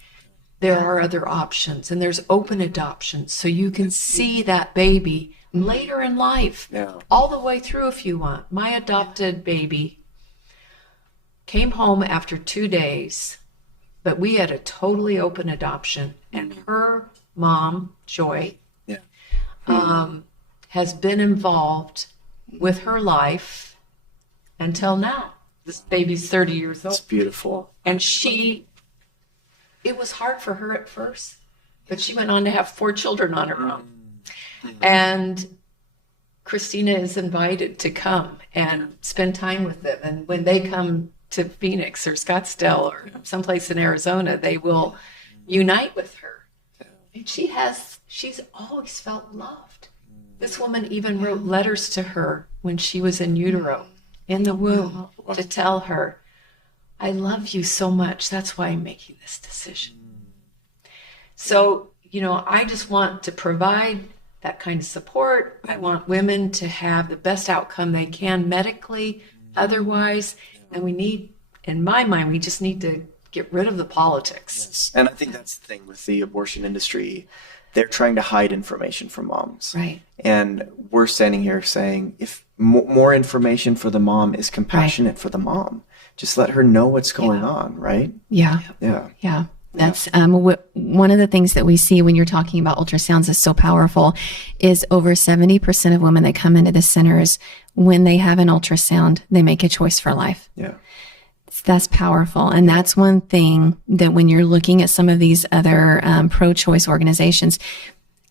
there are other options, and there's open adoption. So you can see that baby later in life, all the way through if you want. My adopted baby came home after 2 days, but we had a totally open adoption, and her mom, Joy, has been involved with her life until now. This baby's 30 years old. It's beautiful. And it was hard for her at first, but she went on to have 4 children on her own. And Christina is invited to come and spend time with them. And when they come to Phoenix or Scottsdale or someplace in Arizona, they will unite with her. And she's always felt loved. This woman even wrote letters to her when she was in utero, in the womb, to tell her, I love you so much. That's why I'm making this decision. So, I just want to provide that kind of support. I want women to have the best outcome they can medically, otherwise. And in my mind, we just need to get rid of the politics. Yes. And I think that's the thing with the abortion industry. They're trying to hide information from moms. Right. And we're standing here saying, if more information for the mom is compassionate for the mom, just let her know what's going on, right? Yeah. Yeah. Yeah. That's one of the things that we see when you're talking about ultrasounds is so powerful is over 70% of women that come into the centers, when they have an ultrasound, they make a choice for life. Yeah. That's powerful. And that's one thing that when you're looking at some of these other pro-choice organizations,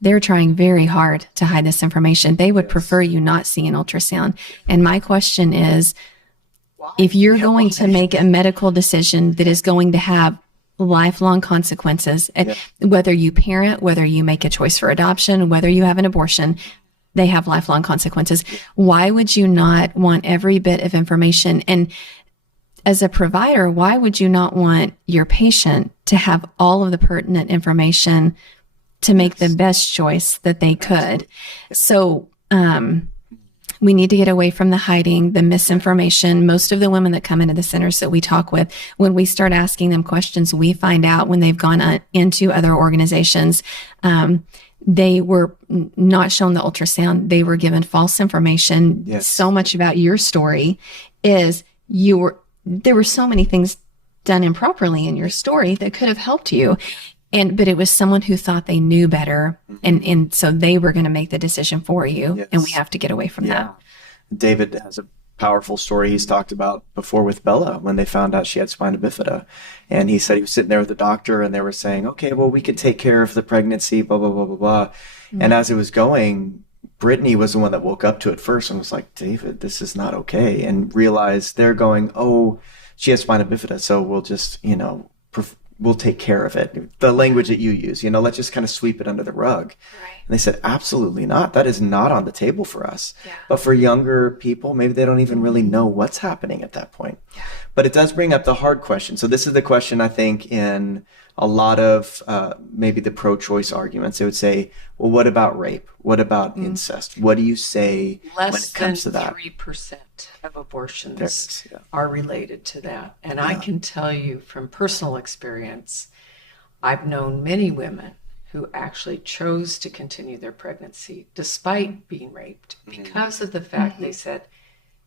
they're trying very hard to hide this information. They would prefer you not see an ultrasound. And my question is, if you're going to make a medical decision that is going to have lifelong consequences, whether you parent, whether you make a choice for adoption, whether you have an abortion, they have lifelong consequences. Why would you not want every bit of information? And as a provider, why would you not want your patient to have all of the pertinent information to make the best choice that they could? So we need to get away from the hiding, the misinformation. Most of the women that come into the centers that we talk with, when we start asking them questions, we find out when they've gone into other organizations, they were not shown the ultrasound. They were given false information. Yes. So much about your story is there were so many things done improperly in your story that could have helped you. But it was someone who thought they knew better. And so they were going to make the decision for you. Yes. And we have to get away from that. David has a powerful story he's talked about before with Bella when they found out she had spina bifida. And he said he was sitting there with the doctor and they were saying, okay, well, we could take care of the pregnancy, blah, blah, blah, blah, blah. And as it was going, Brittany was the one that woke up to it first and was like, David, this is not okay. And realized they're going, oh, she has spina bifida, so we'll just, we'll take care of it. The language that you use, let's just kind of sweep it under the rug. Right. And they said, absolutely not. That is not on the table for us. Yeah. But for younger people, maybe they don't even really know what's happening at that point. Yeah. But it does bring up the hard question. So this is the question, I think, in a lot of maybe the pro-choice arguments. They would say, well, what about rape? What about incest? What do you say when it comes to that? Less than 3% of abortions There it is, yeah. are related to that. And I can tell you from personal experience, I've known many women who actually chose to continue their pregnancy despite being raped because of the fact they said,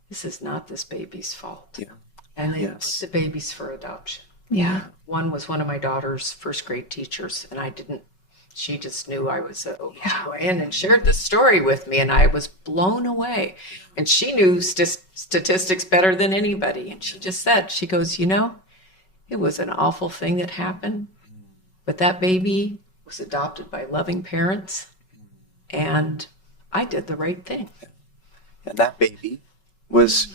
this is not this baby's fault. Yeah. And they Yes. put the babies for adoption. Yeah. One was one of my daughter's first grade teachers, and she just knew I was a OBGYN and shared the story with me, and I was blown away. And she knew statistics better than anybody. And she just said, she goes, it was an awful thing that happened, but that baby was adopted by loving parents, and I did the right thing. And that baby was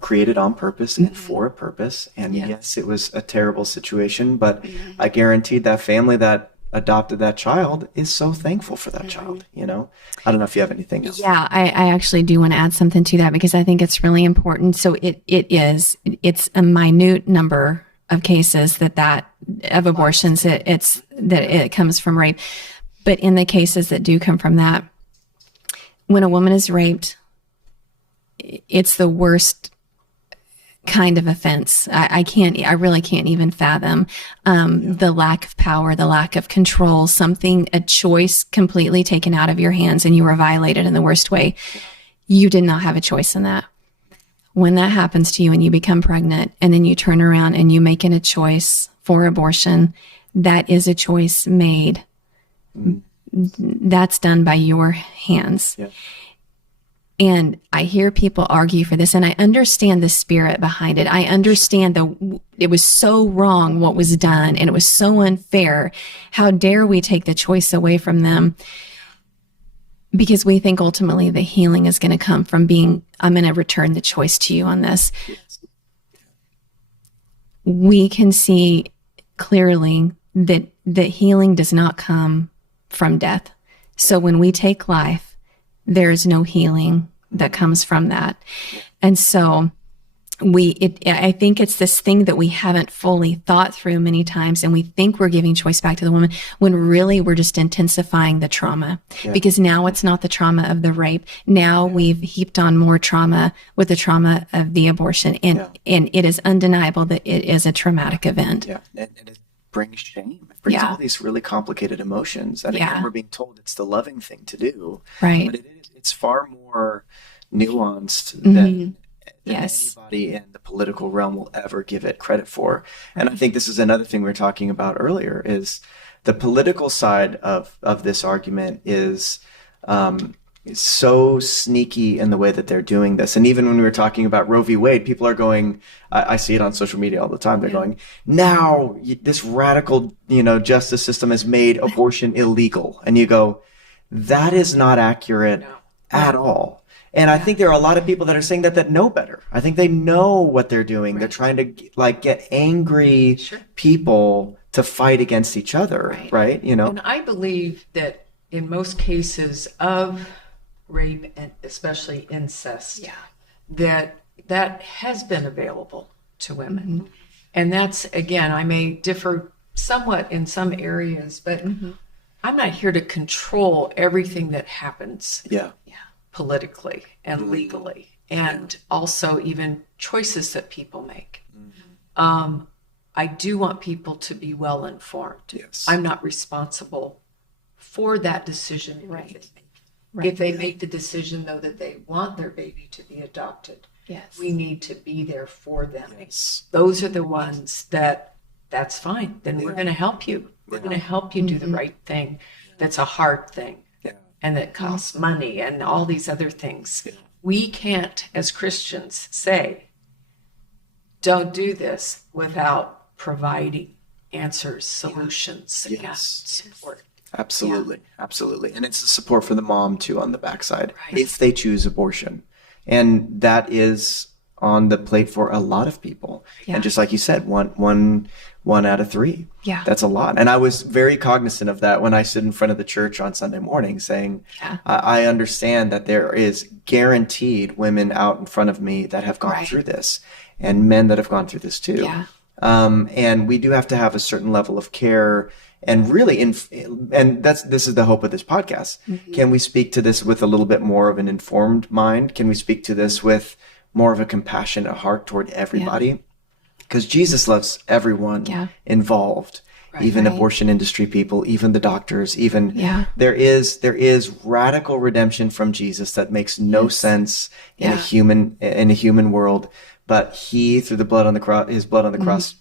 created on purpose and for a purpose. And yes, it was a terrible situation, but I guaranteed that family that adopted that child is so thankful for that child, I don't know if you have anything else. Yeah, I actually do want to add something to that because I think it's really important. So it's a minute number of cases of abortions, it comes from rape. But in the cases that do come from that, when a woman is raped, it's the worst kind of offense. I really can't even fathom the lack of power, the lack of control, a choice completely taken out of your hands and you were violated in the worst way. You did not have a choice in that. When that happens to you and you become pregnant and then you turn around and you make it a choice for abortion, that is a choice made. That's done by your hands. Yeah. And I hear people argue for this, and I understand the spirit behind it. I understand it was so wrong what was done, and it was so unfair. How dare we take the choice away from them? Because we think ultimately the healing is going to come from I'm going to return the choice to you on this. We can see clearly that healing does not come from death. So when we take life, there is no healing that comes from that. And so I think it's this thing that we haven't fully thought through many times, and we think we're giving choice back to the woman when really we're just intensifying the trauma. Yeah. Because now it's not the trauma of the rape. Now we've heaped on more trauma with the trauma of the abortion. And it is undeniable that it is a traumatic event. Yeah. And it brings shame. It brings all these really complicated emotions. And again, we're being told it's the loving thing to do. Right. But it's far more nuanced than anybody in the political realm will ever give it credit for. And I think this is another thing we were talking about earlier, is the political side of this argument is so sneaky in the way that they're doing this. And even when we were talking about Roe v. Wade, people are going, I see it on social media all the time. They're going, now this radical, justice system has made abortion illegal. And you go, that is not accurate at all. And I think there are a lot of people that are saying that know better. I think they know what they're doing. They're trying to get angry people to fight against each other, right? And I believe that in most cases of rape and especially incest, that has been available to women. Mm-hmm. And that's, again, I may differ somewhat in some areas, but I'm not here to control everything that happens politically and legally, and also even choices that people make. I do want people to be well informed. Yes. I'm not responsible for that decision. If they make the decision, though, that they want their baby to be adopted, we need to be there for them. Yes. Those are the ones that's fine. Then we're going to help you. We're going to help you do the right thing. That's a hard thing. And that costs money and all these other things. We can't, as Christians, say, don't do this without providing answers, solutions, and support. Absolutely. And it's the support for the mom, too, on the backside, if they choose abortion. And that is on the plate for a lot of people. And just like you said, one out of 3. That's a lot. And I was very cognizant of that when I stood in front of the church on Sunday morning saying, I understand that there is guaranteed women out in front of me that have gone through this, and men that have gone through this too. And we do have to have a certain level of care, and really, and this is the hope of this podcast. Can we speak to this with a little bit more of an informed mind? Can we speak to this with more of a compassionate heart toward everybody? Because Jesus loves everyone involved, even abortion industry people, even the doctors, even there is radical redemption from Jesus that makes no sense in a human world, but he, through the blood on the cross, his blood on the cross,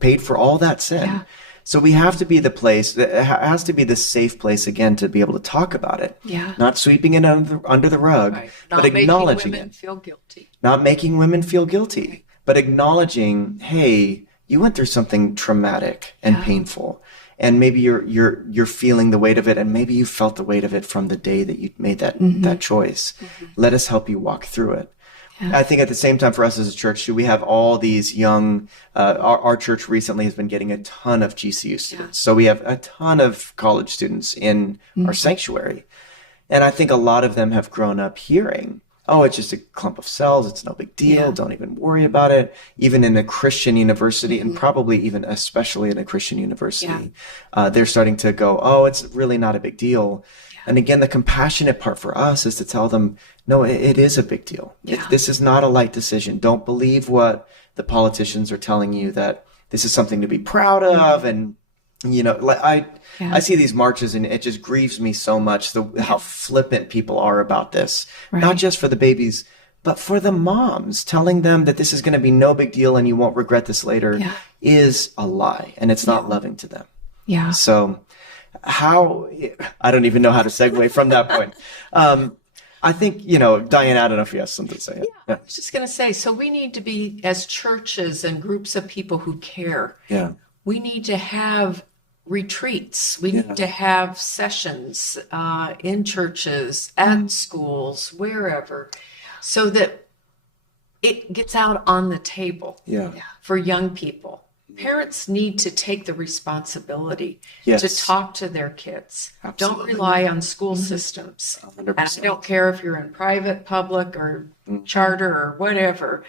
paid for all that sin. So we have to be the place that has to be the safe place again to be able to talk about it. Not sweeping it under the rug, but acknowledging it. Not making women feel guilty. But acknowledging, hey, you went through something traumatic and painful, and maybe you're feeling the weight of it, and maybe you felt the weight of it from the day that you made that choice. Let us help you walk through it. I think at the same time for us as a church, we have all these young, our church recently has been getting a ton of GCU students. So we have a ton of college students in our sanctuary. And I think a lot of them have grown up hearing oh, it's just a clump of cells. It's no big deal. Yeah. Don't even worry about it. Even in a Christian university, and probably even especially in a Christian university, they're starting to go, oh, it's really not a big deal. And again, the compassionate part for us is to tell them, no, it is a big deal. Yeah. This is not a light decision. Don't believe what the politicians are telling you, that this is something to be proud of. And, like I see these marches, and it just grieves me so much how flippant people are about this, not just for the babies, but for the moms. Telling them that this is going to be no big deal and you won't regret this later is a lie, and it's not loving to them. Yeah. So I don't even know how to segue from that point. I think, Diane, I don't know if you have something to say. I was just going to say, so we need to be, as churches and groups of people who care, we need to have retreats. We need to have sessions in churches, at schools, wherever, so that it gets out on the table for young people. Parents need to take the responsibility to talk to their kids. Don't rely on school systems. 100%. And I don't care if you're in private, public, or charter or whatever.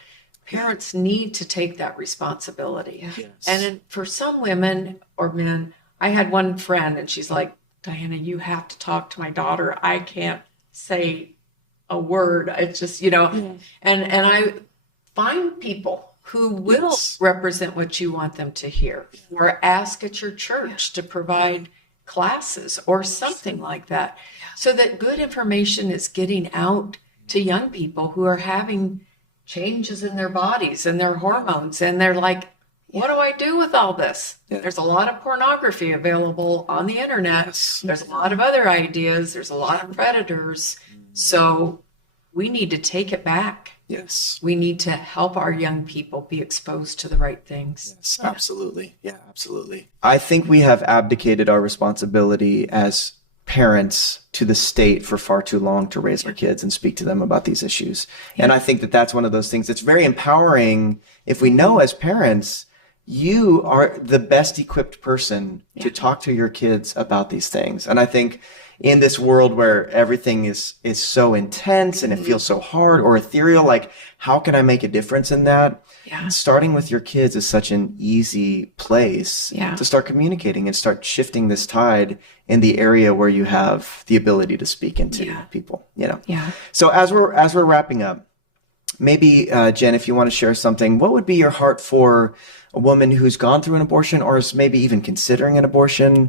Parents need to take that responsibility. And for some women or men, I had one friend, and she's like, Diana, you have to talk to my daughter. I can't say a word. It's just, and I find people who will represent what you want them to hear, or ask at your church to provide classes or something like that, so that good information is getting out to young people who are having changes in their bodies and their hormones, and they're like, what do I do with all this? There's a lot of pornography available on the internet. There's a lot of other ideas. There's a lot of predators. So we need to take it back. We need to help our young people be exposed to the right things. Yes, absolutely. Yeah, absolutely. I think we have abdicated our responsibility as parents to the state for far too long to raise our kids and speak to them about these issues. And I think that that's one of those things that's very empowering if we know as parents, you are the best equipped person to talk to your kids about these things. And I think in this world where everything is so intense and it feels so hard or ethereal, like, how can I make a difference in that? Starting with your kids is such an easy place to start communicating and start shifting this tide in the area where you have the ability to speak into people, So as we're wrapping up, maybe, Jen, if you want to share something, what would be your heart for a woman who's gone through an abortion or is maybe even considering an abortion?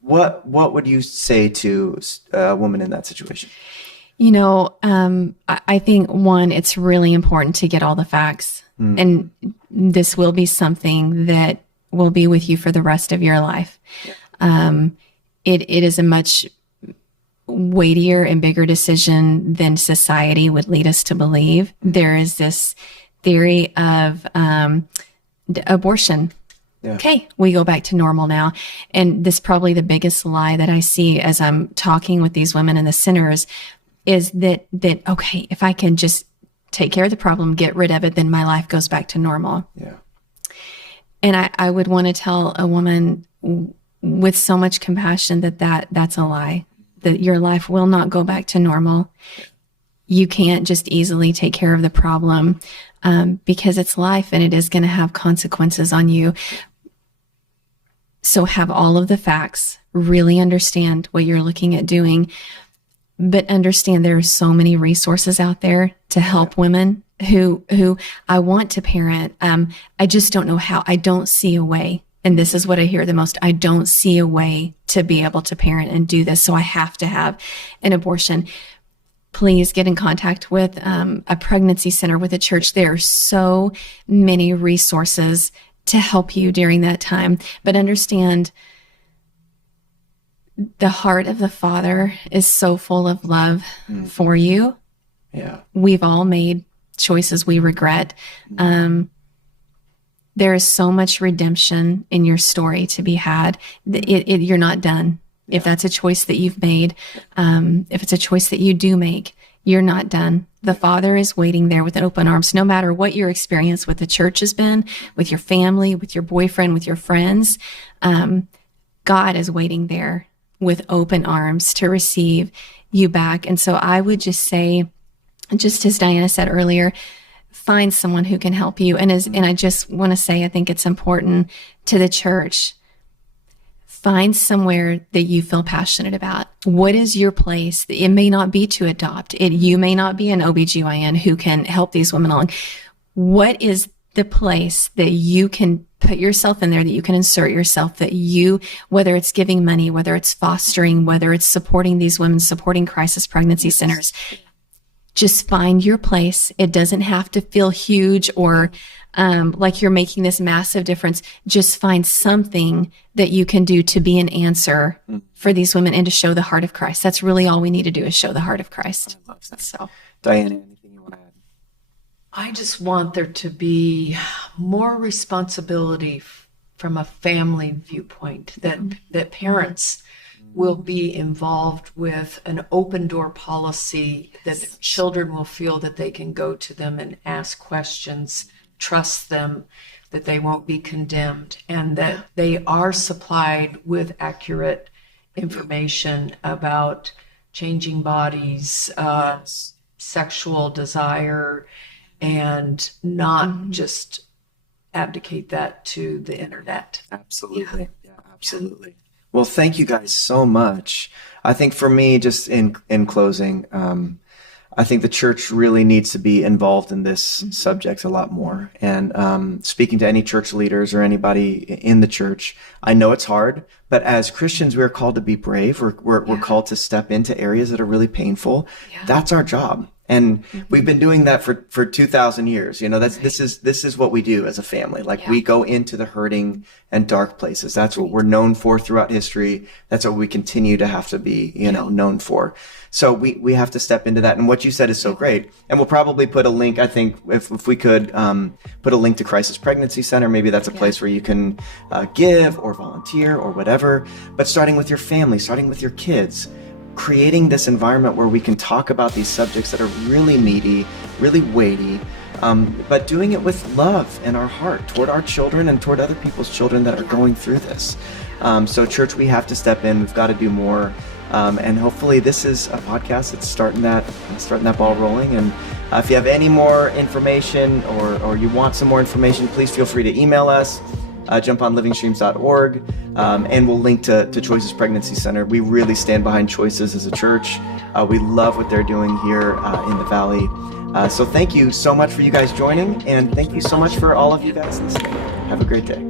What would you say to a woman in that situation? I think, one, it's really important to get all the facts. And this will be something that will be with you for the rest of your life. It is a much weightier and bigger decision than society would lead us to believe. There is this theory of abortion. Okay, we go back to normal now. And this probably the biggest lie that I see as I'm talking with these women in the centers is that okay, if I can just take care of the problem, get rid of it, then my life goes back to normal. And I would want to tell a woman with so much compassion that's a lie, that your life will not go back to normal. You can't just easily take care of the problem because it's life and it is going to have consequences on you. So have all of the facts, really understand what you're looking at doing, but understand there are so many resources out there to help women who I want to parent. I just don't know how. I don't see a way. And this is what I hear the most. I don't see a way to be able to parent and do this. So I have to have an abortion. Please get in contact with a pregnancy center, with a church. There are so many resources to help you during that time. But understand the heart of the Father is so full of love for you. We've all made choices we regret. There is so much redemption in your story to be had. You're not done. If that's a choice that you've made, if it's a choice that you do make, you're not done. The Father is waiting there with open arms, no matter what your experience with the church has been, with your family, with your boyfriend, with your friends. God is waiting there with open arms to receive you back. And so I would just say, just as Diana said earlier, find someone who can help you. And I just want to say, I think it's important to the church. Find somewhere that you feel passionate about. What is your place? It may not be to adopt. You may not be an OBGYN who can help these women along. What is the place that you can put yourself in there, that you can insert yourself, that you, whether it's giving money, whether it's fostering, whether it's supporting these women, supporting crisis pregnancy centers, just find your place. It doesn't have to feel huge or like you're making this massive difference. Just find something that you can do to be an answer for these women and to show the heart of Christ. That's really all we need to do, is show the heart of Christ. I love that. So, Diana, anything you want to add? I just want there to be more responsibility from a family viewpoint, that parents will be involved with an open door policy, that children will feel that they can go to them and ask questions, trust them, that they won't be condemned, and that they are supplied with accurate information about changing bodies, sexual desire, and not just abdicate that to the internet. Absolutely. Yeah, absolutely. Well, thank you guys so much. I think for me, just in closing, I think the church really needs to be involved in this subject a lot more. And speaking to any church leaders or anybody in the church, I know it's hard, but as Christians, we're called to be brave. We're called to step into areas that are really painful. Yeah. That's our job. And we've been doing that for 2,000 years. You know, this is what we do as a family. Like we go into the hurting and dark places. That's what we're known for throughout history. That's what we continue to have to be, known for. So we have to step into that. And what you said is so great. And we'll probably put a link, I think, if we could put a link to Crisis Pregnancy Center. Maybe that's a place where you can give or volunteer or whatever. But starting with your family, starting with your kids, creating this environment where we can talk about these subjects that are really meaty, really weighty, but doing it with love in our heart toward our children and toward other people's children that are going through this. So church, we have to step in. We've got to do more. And hopefully this is a podcast that's starting that ball rolling. And if you have any more information or you want some more information, please feel free to email us. Jump on livingstreams.org, and we'll link to Choices Pregnancy Center. We really stand behind Choices as a church. We love what they're doing here in the Valley. So thank you so much for you guys joining, and thank you so much for all of you guys listening. Have a great day.